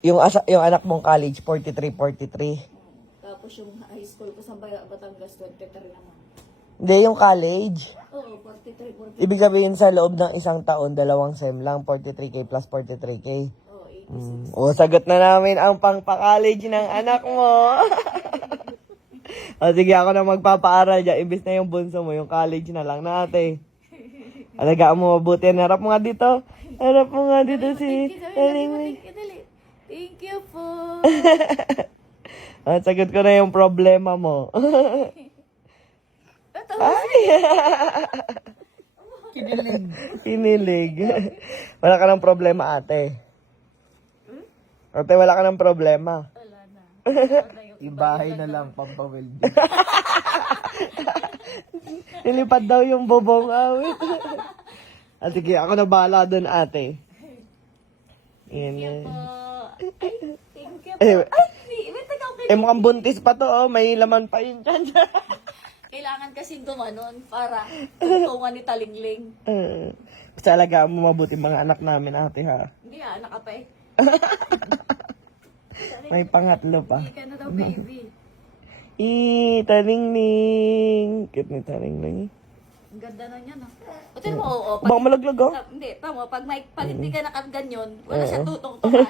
Yung anak mong college, 43. Tapos yung high school ko sa Batangas, 23 naman. Hindi, yung college. Oo, 43. Ibig sabihin sa loob ng isang taon, 2 sem lang, 43K plus 43K. Oo, 86. O, sagot na namin ang pang-college ng anak mo. O, sige, ako na magpapaaral dyan. Imbis na yung bunso mo, yung college na lang natin. Alagaan mo mabuti. Harap mo nga dito. Harap mo nga dito si Taling. Thank you po. Sagot ko na yung problema mo. Ay! Kinilig. Wala ka ng problema, ate. Ate, wala ka ng problema. Wala na. Ibahay na lang, pampaweld. Nilipad daw yung bobong awit. Sige, ako na bahala dun, ate. Yan yan. Thank you po. Eh, Wait, teka, okay. mukhang buntis pa to, oh. May laman pa yun dyan. Kailangan kasing gumanon para tutungan ni Talingling. Basta alagaan mo mabuti mga anak namin, ate, ha? Hindi anak ka pa eh. May pangatlo pa. Hindi ka na daw, baby. Talingling. Cute ni Talingling. Ang ganda na niya, no? O, tiyan mo, oo. Baka malaglag, oh. Hindi, tama. Pag hindi ka nakaganyon, wala siya tutong-tungan.